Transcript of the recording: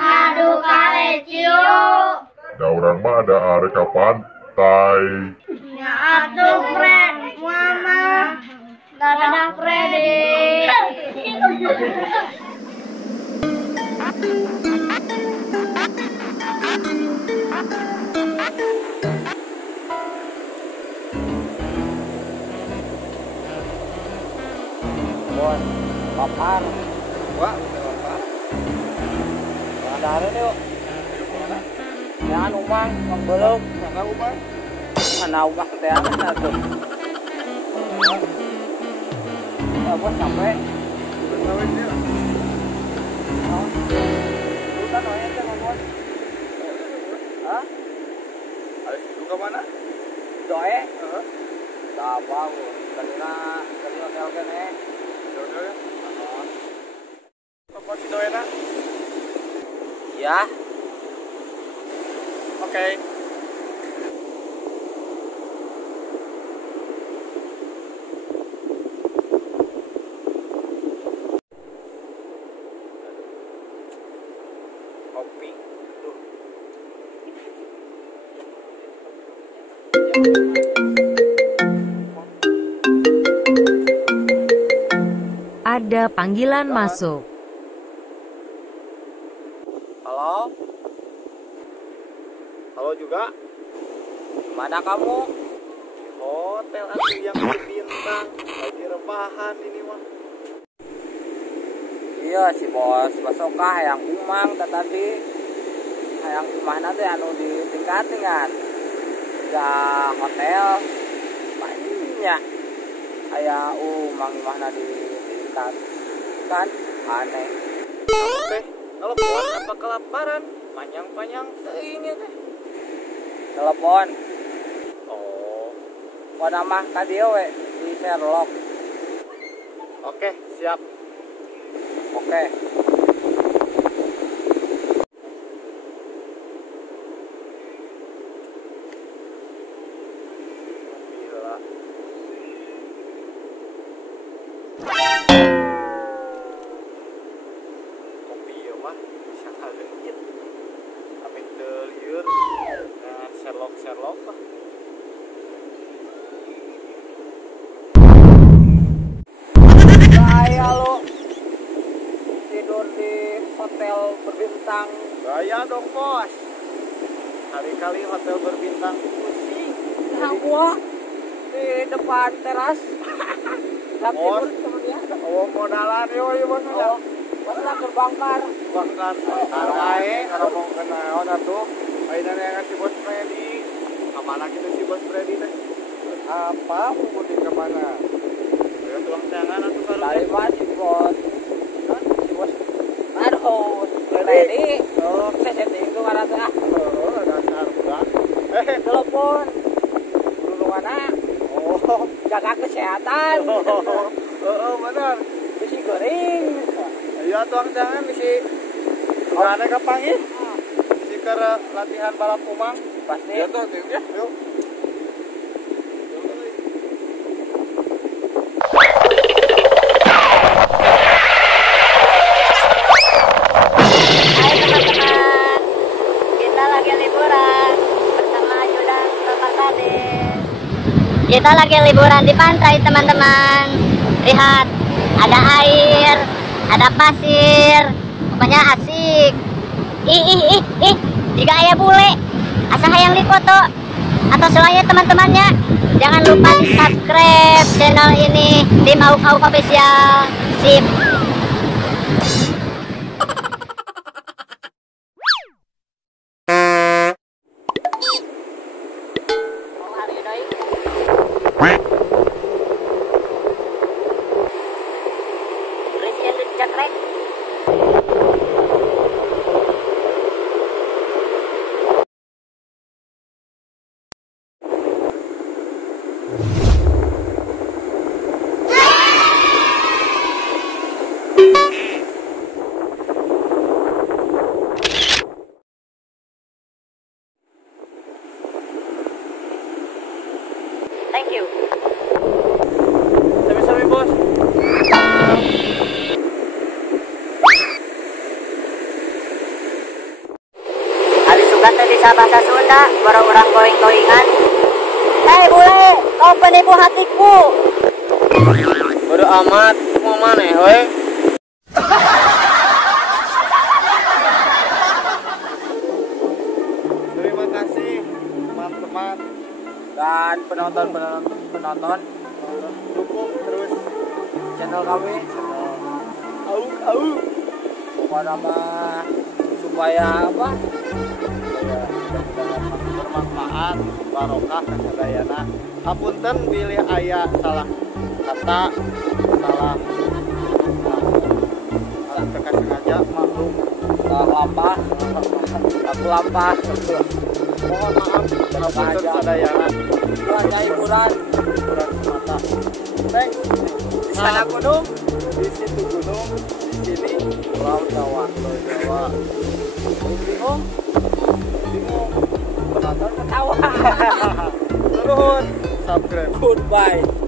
Aduh kalecio. Da urang mah ada arek ka pantai. Ya atuh Fred, mama. Dadah Freddy. Bos, papan. Wah, papan. Ada hari nih, Wak. Jangan umang, bang belum. Mana umang? Mana umang teh ana tuh. Ya, bos sampai. Berkawin dia. Oh. Lu kan orangnya teh bos. Hah? Ayo itu ke mana? Doe. Heeh. Tah bang, kalina hotel kene. Udah ya. Apa si doena? Ya, Oke. kopi. Duh. Ada panggilan masuk. Halo, Halo juga. mana kamu? Hotel aku yang berbintang. Lagi rebahan ini mah. Iya si bos, besok kah hayang umang tadi hayang imahna teh anu ditingkat-tingkat da hotel banyak aya umang imahna ditingkat kan aneh. Teh, telepon apa kelaparan? Panjang-panjang teuing ya teh. Telepon Oh, pada mah ka dieu we di Sherlock. oke, siap. Oke. Gila. Kopi ya mah bisa ngaleungit. Tapi teu lieur. Nah, Sherlock lah. Gaya lu tidur di hotel berbintang. Gaya dong, Bos. Kali-kali hotel berbintang pusing. Nah, gua di depan teras. Lagi Bos. tidur sama dia. Oh, modalan yo Bos. Oh, pernah terbangkar. Bangkan arae karomong kenaon atuh. Ayeuna neangan si Bos Freddy. Kamana kitu si Bos Freddy teh? Apa mudik ke mana? Ayo tuang tangan atuh kalau Dari mana si bos? Si bos. Aduh, Freddy. Oh, saya setting itu karena tuh ah. dasar budak. Telepon. Dulu mana? Oh, Jaga kesehatan. benar. Bisi goreng. Ayo tuang tangan bisi. Mana kapangi? Bisi ke latihan balap umang. Pasti. Ya tuh, ya. Yuk. Hai teman-teman, kita lagi liburan bersama Ajudan Bapak Kades. Kita lagi liburan di pantai teman-teman. Lihat, ada air, ada pasir, pokoknya asik. Ih, jika ayah bule, asa hayang dipoto atau semuanya teman-temannya. Jangan lupa di subscribe channel ini di Auk Auk Official. Sip. Thank you. Sabi-sabi bos. Habis sugat tadi sa bahasa Sunda, baru orang going-goingan. Hei bule, kau penipu hatiku. Bodo amat, mau mana we? Terima kasih teman-teman Dan penonton dukung terus channel kami. au Supaya apa? bermanfaat barokah kasadayana. Hapunten bilih aya salah kata salah teka sengaja maklum. Salah lampah. Aku lampah. Mohon maaf hapunten sadayana. Hanya hiburan. Kurang semata. Thanks. Di sana gunung. Di situ gunung, di sini Pulau Jawa. Bingung. Penonton ketawa. Turun subscribe. Goodbye.